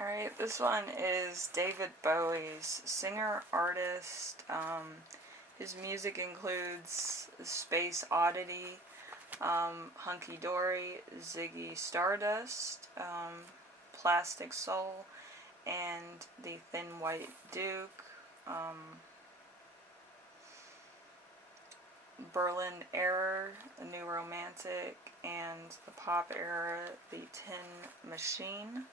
Alright, this one is David Bowie's singer, artist. His music includes Space Oddity, Hunky Dory, Ziggy Stardust, Plastic Soul, and The Thin White Duke, Berlin Era, The New Romantic, and the pop era, The Tin Machine.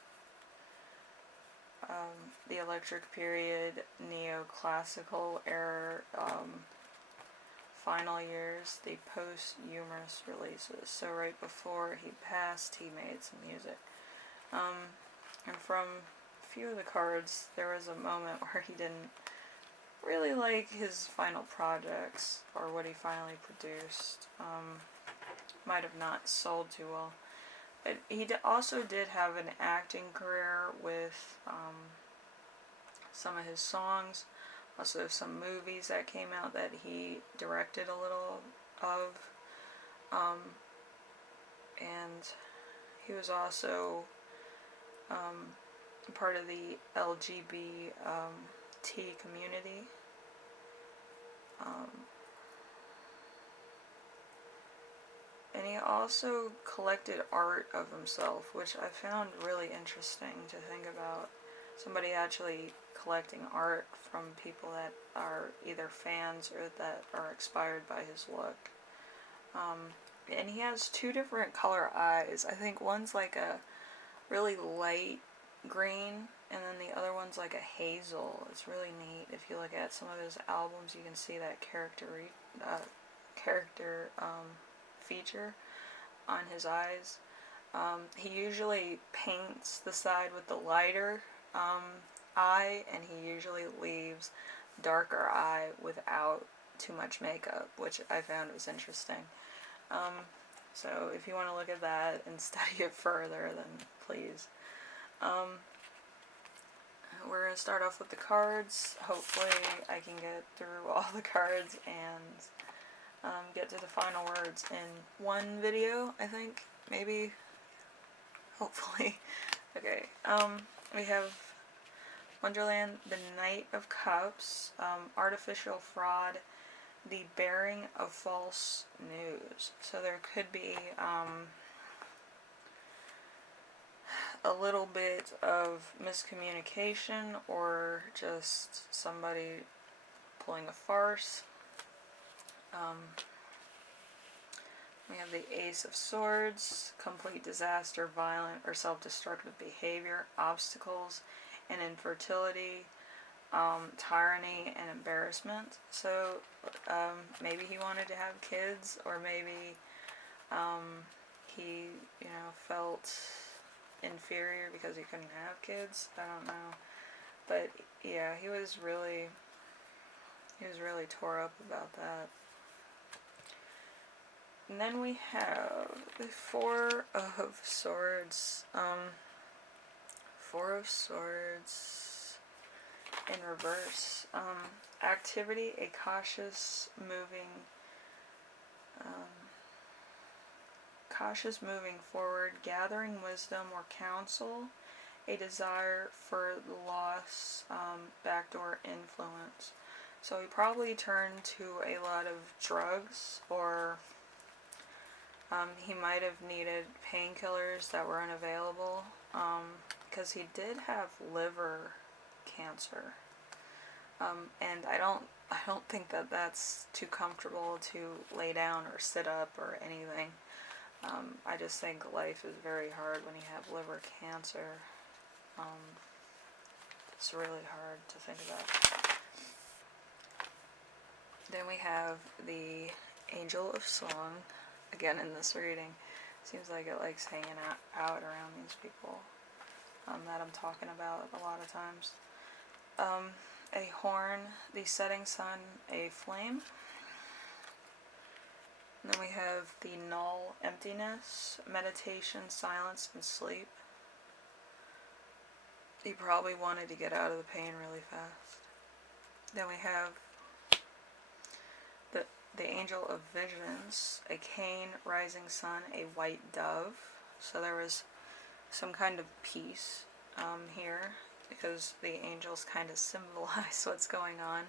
The Electric Period, Neoclassical Era, final years, the posthumous releases. So right before he passed, he made some music. And from a few of the cards, there was a moment where he didn't really like his final projects, or what he finally produced. Might have not sold too well. But he also did have an acting career with some of his songs, also some movies that came out that he directed a little of, and he was also part of the LGBT community. And he also collected art of himself, which I found really interesting to think about. Somebody actually collecting art from people that are either fans or that are inspired by his look. And he has two different color eyes. I think one's like a really light green, and then the other one's like a hazel. It's really neat. If you look at some of his albums, you can see that character feature on his eyes. He usually paints the side with the lighter eye, and he usually leaves darker eye without too much makeup, which I found was interesting. So if you want to look at that and study it further, then please. We're going to start off with the cards. Hopefully I can get through all the cards and get to the final words in one video, I think. Maybe. Hopefully. Okay. We have Wonderland, the Knight of Cups, Artificial Fraud, the Bearing of False News. So there could be a little bit of miscommunication, or just somebody pulling a farce. We have the Ace of Swords, complete disaster, violent or self-destructive behavior, obstacles and infertility, tyranny and embarrassment. So maybe he wanted to have kids, or maybe he, felt inferior because he couldn't have kids. I don't know. But yeah, he was really tore up about that. And then we have the Four of Swords. Four of Swords in reverse. Activity, a cautious moving forward, gathering wisdom or counsel, a desire for the loss, backdoor influence. So he probably turned to a lot of drugs, or he might have needed painkillers that were unavailable, because he did have liver cancer. And I don't think that that's too comfortable to lay down or sit up or anything. I just think life is very hard when you have liver cancer. It's really hard to think about. Then we have the Angel of Song. Again, in this reading, seems like it likes hanging out around these people that I'm talking about a lot of times. A horn, the setting sun, a flame. And then we have the null, emptiness, meditation, silence, and sleep. He probably wanted to get out of the pain really fast. Then we have the Angel of Visions, a cane, rising sun, a white dove. So there was some kind of peace here, because the angels kind of symbolize what's going on,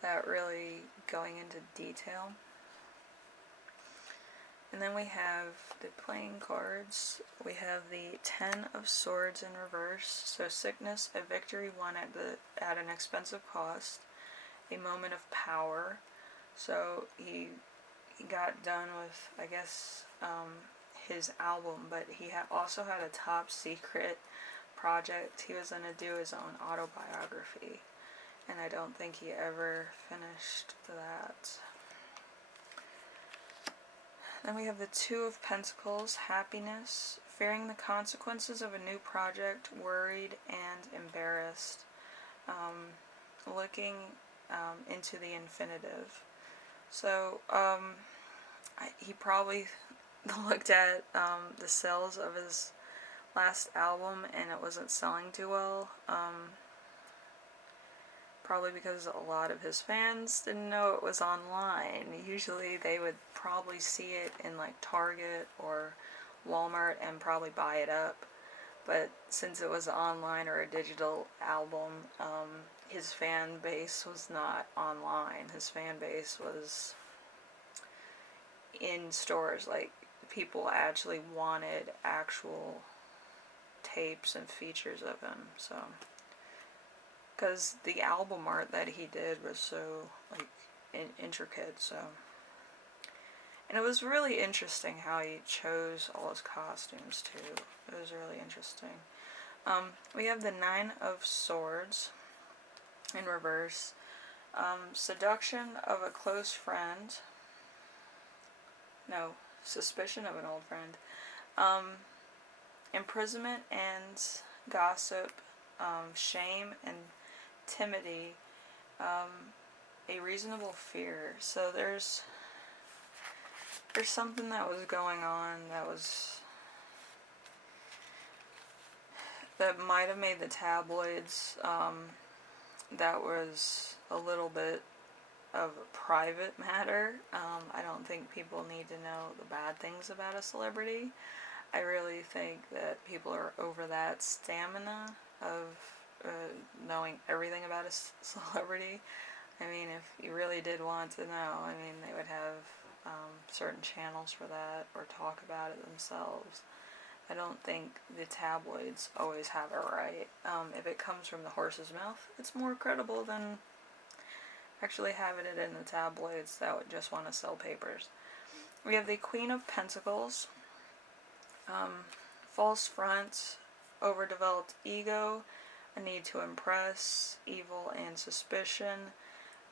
without really going into detail. And then we have the playing cards. We have the Ten of Swords in reverse. So sickness, a victory won at an expensive cost, a moment of power. So he got done with, I guess, his album, but he also had a top secret project. He was going to do his own autobiography, and I don't think he ever finished that. Then we have the Two of Pentacles, happiness, fearing the consequences of a new project, worried and embarrassed, looking into the infinitive. So he probably looked at the sales of his last album and it wasn't selling too well. Probably because a lot of his fans didn't know it was online. Usually they would probably see it in like Target or Walmart and probably buy it up. But since it was online or a digital album, his fan base was not online. His fan base was in stores. Like, people actually wanted actual tapes and features of him. So, because the album art that he did was so like intricate. So, and it was really interesting how he chose all his costumes too. It was really interesting. We have the Nine of Swords in reverse. Seduction of a close friend. No, suspicion of an old friend. Imprisonment and gossip. Shame and timidity. A reasonable fear. So there's something that was going on that might have made the tabloids, that was a little bit of a private matter. I don't think people need to know the bad things about a celebrity. I really think that people are over that stamina of knowing everything about a celebrity. I mean, if you really did want to know, I mean, they would have certain channels for that, or talk about it themselves. I don't think the tabloids always have it right. If it comes from the horse's mouth, it's more credible than actually having it in the tabloids that would just want to sell papers. We have the Queen of Pentacles, false front, overdeveloped ego, a need to impress, evil and suspicion,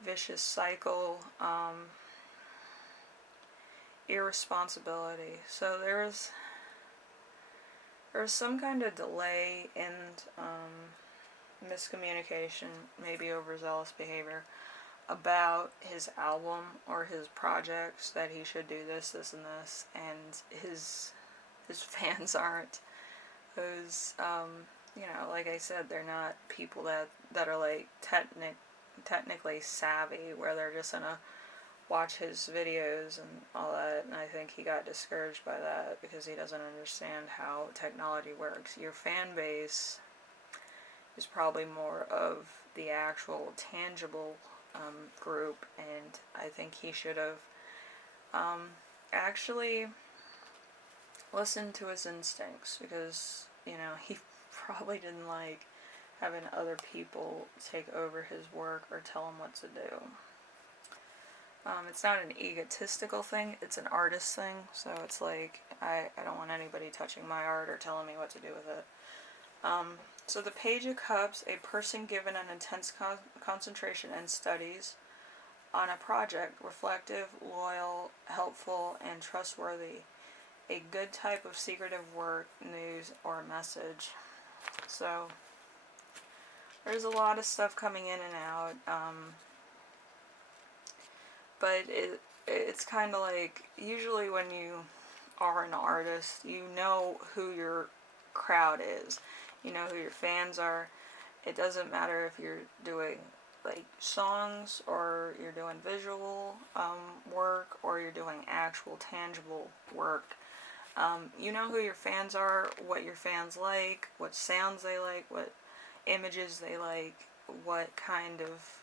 vicious cycle, irresponsibility. So there's some kind of delay and miscommunication, maybe overzealous behavior about his album or his projects, that he should do this, this, and this, and his fans aren't those, like I said, they're not people that are like technically savvy, where they're just gonna watch his videos and all that. And I think he got discouraged by that because he doesn't understand how technology works. Your fan base is probably more of the actual tangible group, and I think he should have actually listened to his instincts, because he probably didn't like having other people take over his work or tell him what to do. It's not an egotistical thing, it's an artist thing, so it's like, I don't want anybody touching my art or telling me what to do with it. So the Page of Cups, a person given an intense concentration and studies on a project, reflective, loyal, helpful, and trustworthy. A good type of secretive work, news, or message. So there's a lot of stuff coming in and out. But it's kind of like, usually when you are an artist, you know who your crowd is. You know who your fans are. It doesn't matter if you're doing like songs, or you're doing visual work, or you're doing actual tangible work. You know who your fans are, what your fans like, what sounds they like, what images they like, what kind of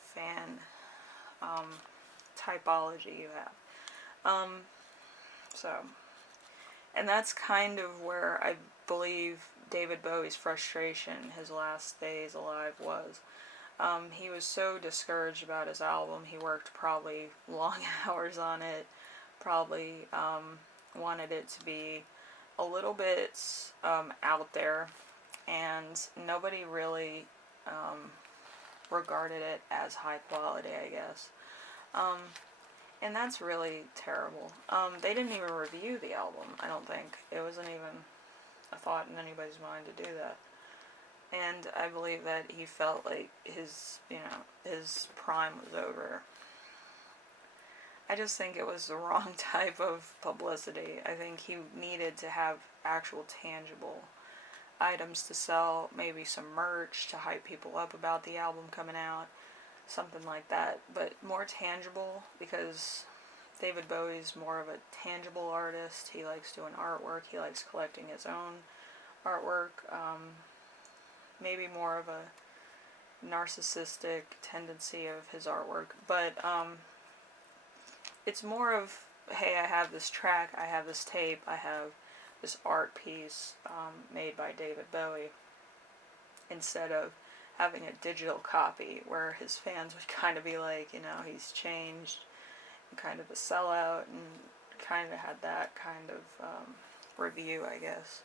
fan typology you have. So, and that's kind of where I believe David Bowie's frustration his last days alive was. He was so discouraged about his album, he worked probably long hours on it, probably wanted it to be a little bit out there, and nobody really regarded it as high quality, I guess. And that's really terrible. They didn't even review the album, I don't think. It wasn't even a thought in anybody's mind to do that. And I believe that he felt like his prime was over. I just think it was the wrong type of publicity. I think he needed to have actual tangible items to sell, maybe some merch to hype people up about the album coming out, something like that, but more tangible, because David Bowie's more of a tangible artist. He likes doing artwork, he likes collecting his own artwork, maybe more of a narcissistic tendency of his artwork, but it's more of, hey, I have this track, I have this tape, I have this art piece made by David Bowie, instead of having a digital copy where his fans would kind of be like, he's changed, kind of a sellout, and kind of had that kind of review, I guess.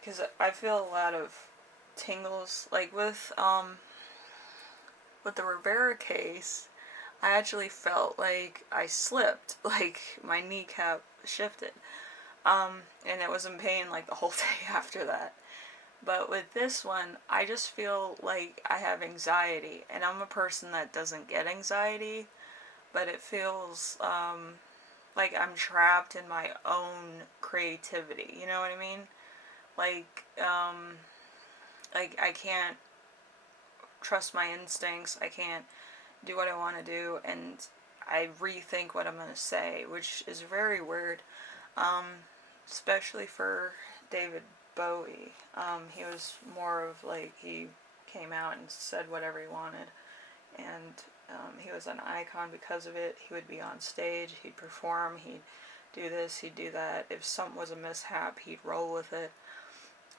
Because I feel a lot of tingles, like with the Rivera case, I actually felt like I slipped, like my kneecap shifted, and it was in pain like the whole day after that. But with this one, I just feel like I have anxiety, and I'm a person that doesn't get anxiety, but it feels like I'm trapped in my own creativity, you know what I mean? Like I can't trust my instincts, I can't do what I want to do, and I rethink what I'm going to say, which is very weird, especially for David Bowie. He was more of like, he came out and said whatever he wanted, and he was an icon because of it. He would be on stage, he'd perform, he'd do this, he'd do that. If something was a mishap, he'd roll with it.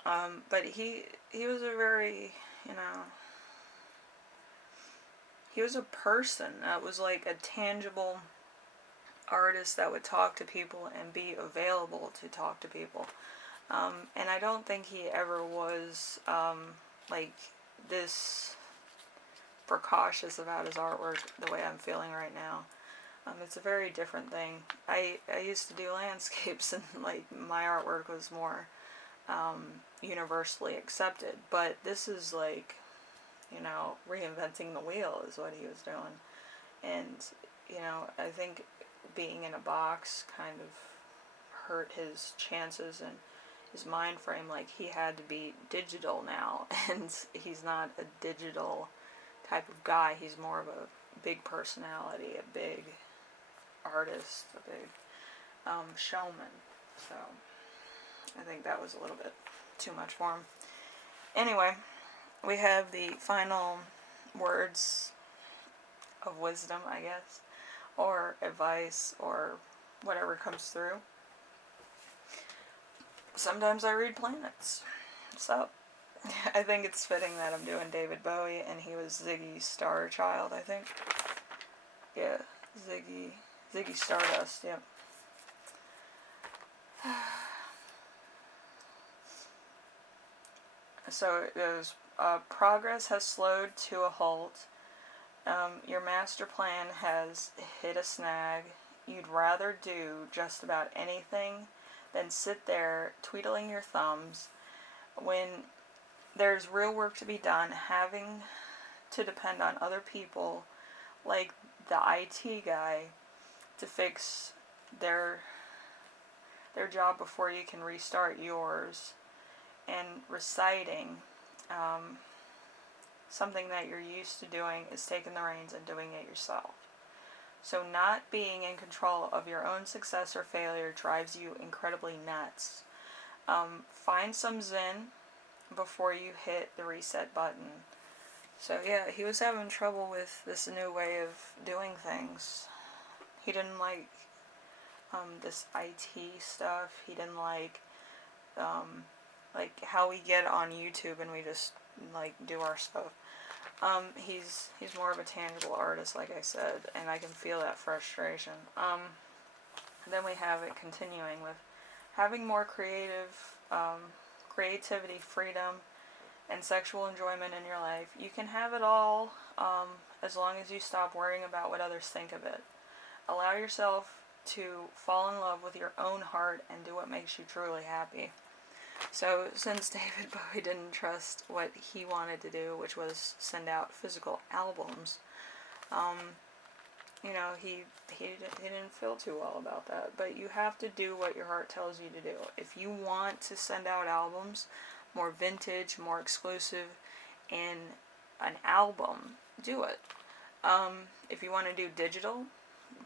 But he was a very, he was a person that was like a tangible artist that would talk to people and be available to talk to people. And I don't think he ever was like this precautious about his artwork the way I'm feeling right now. It's a very different thing. I used to do landscapes, and like my artwork was more universally accepted, but this is like, reinventing the wheel is what he was doing. And I think being in a box kind of hurt his chances and his mind frame. Like, he had to be digital now, and he's not a digital type of guy. He's more of a big personality, a big artist, a big showman. So I think that was a little bit too much for him. Anyway, we have the final words of wisdom, I guess, or advice, or whatever comes through. Sometimes I read planets. So I think it's fitting that I'm doing David Bowie, and he was Ziggy Starchild, I think. Yeah, Ziggy Stardust, yep. So it goes, progress has slowed to a halt. Your master plan has hit a snag. You'd rather do just about anything than sit there twiddling your thumbs when there's real work to be done, having to depend on other people like the IT guy to fix their job before you can restart yours, and reciting something that you're used to doing is taking the reins and doing it yourself. So not being in control of your own success or failure drives you incredibly nuts. Find some zen before you hit the reset button. So yeah, he was having trouble with this new way of doing things. He didn't like this IT stuff. He didn't like how we get on YouTube and we just like do our stuff. He's more of a tangible artist, like I said, and I can feel that frustration. Then we have it continuing with having more creativity, freedom, and sexual enjoyment in your life. You can have it all as long as you stop worrying about what others think of it. Allow yourself to fall in love with your own heart and do what makes you truly happy. So since David Bowie didn't trust what he wanted to do, which was send out physical albums, you know, he didn't feel too well about that. But you have to do what your heart tells you to do. If you want to send out albums, more vintage, more exclusive, in an album, do it. If you want to do digital,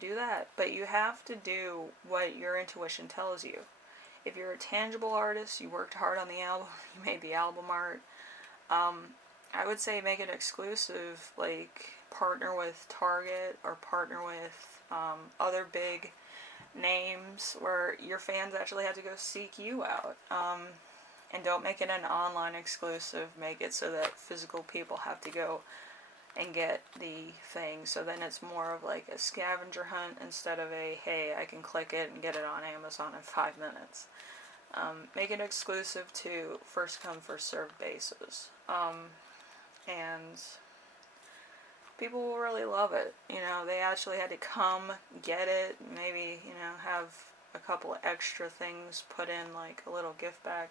do that. But you have to do what your intuition tells you. If you're a tangible artist, you worked hard on the album, you made the album art, I would say make it exclusive, like partner with Target or partner with other big names where your fans actually have to go seek you out. And don't make it an online exclusive, make it so that physical people have to go and get the thing. So then it's more of like a scavenger hunt instead of a, hey, I can click it and get it on Amazon in 5 minutes. Make it exclusive to first come, first served basis. And people will really love it. You know, they actually had to come get it, maybe, you know, have a couple extra things put in, like a little gift bag.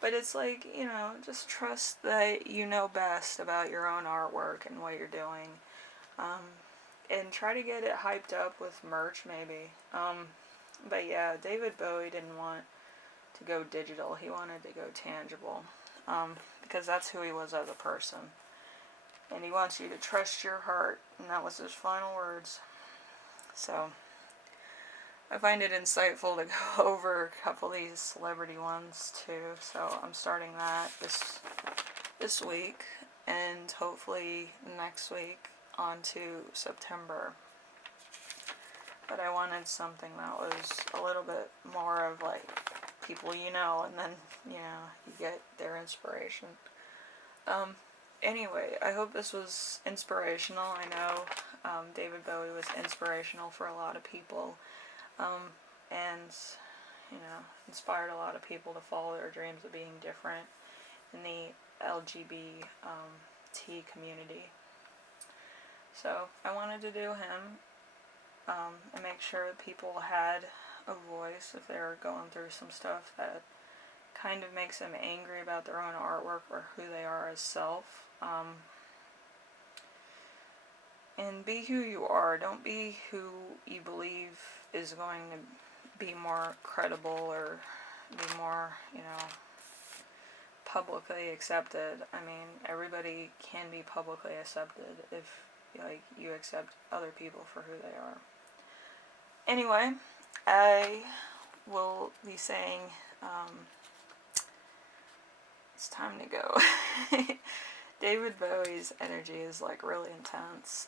But it's like, you know, just trust that you know best about your own artwork and what you're doing. And try to get it hyped up with merch, maybe. But yeah, David Bowie didn't want to go digital. He wanted to go tangible. Because that's who he was as a person. And he wants you to trust your heart. And that was his final words. So I find it insightful to go over a couple of these celebrity ones too. So I'm starting that this week, and hopefully next week on to September. But I wanted something that was a little bit more of like people you know, and then, you know, you get their inspiration. Anyway, I hope this was inspirational. I know David Bowie was inspirational for a lot of people. And, you know, inspired a lot of people to follow their dreams of being different in the LGBT T community. So I wanted to do him and make sure that people had a voice if they're going through some stuff that kind of makes them angry about their own artwork or who they are as self. And be who you are. Don't be who you believe is going to be more credible or be more, you know, publicly accepted. I mean, everybody can be publicly accepted if, like, you accept other people for who they are. Anyway, I will be saying it's time to go. David Bowie's energy is like really intense.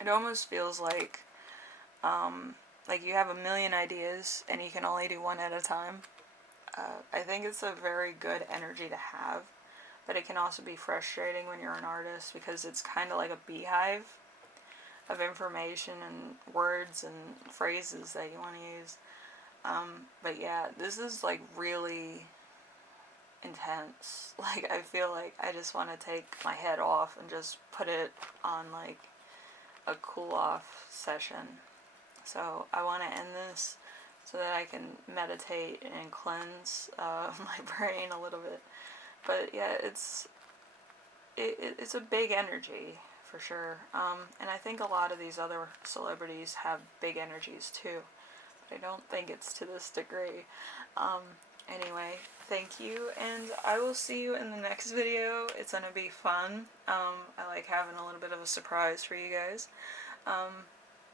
It almost feels like you have a million ideas and you can only do one at a time. I think it's a very good energy to have, but it can also be frustrating when you're an artist because it's kind of like a beehive of information and words and phrases that you want to use. But yeah, this is like really intense. Like, I feel like I just want to take my head off and just put it on like a cool off session. So I want to end this so that I can meditate and cleanse my brain a little bit. But yeah, it's a big energy for sure. And I think a lot of these other celebrities have big energies too, but I don't think it's to this degree. Anyway, thank you, and I will see you in the next video. It's gonna be fun. I like having a little bit of a surprise for you guys.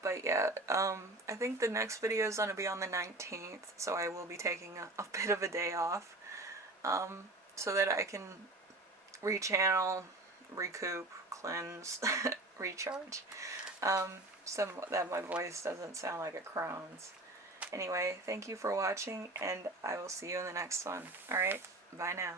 But yeah, I think the next video is going to be on the 19th, so I will be taking a bit of a day off, so that I can rechannel, recoup, cleanse, recharge, so that my voice doesn't sound like a crone's. Anyway, thank you for watching, and I will see you in the next one. Alright, bye now.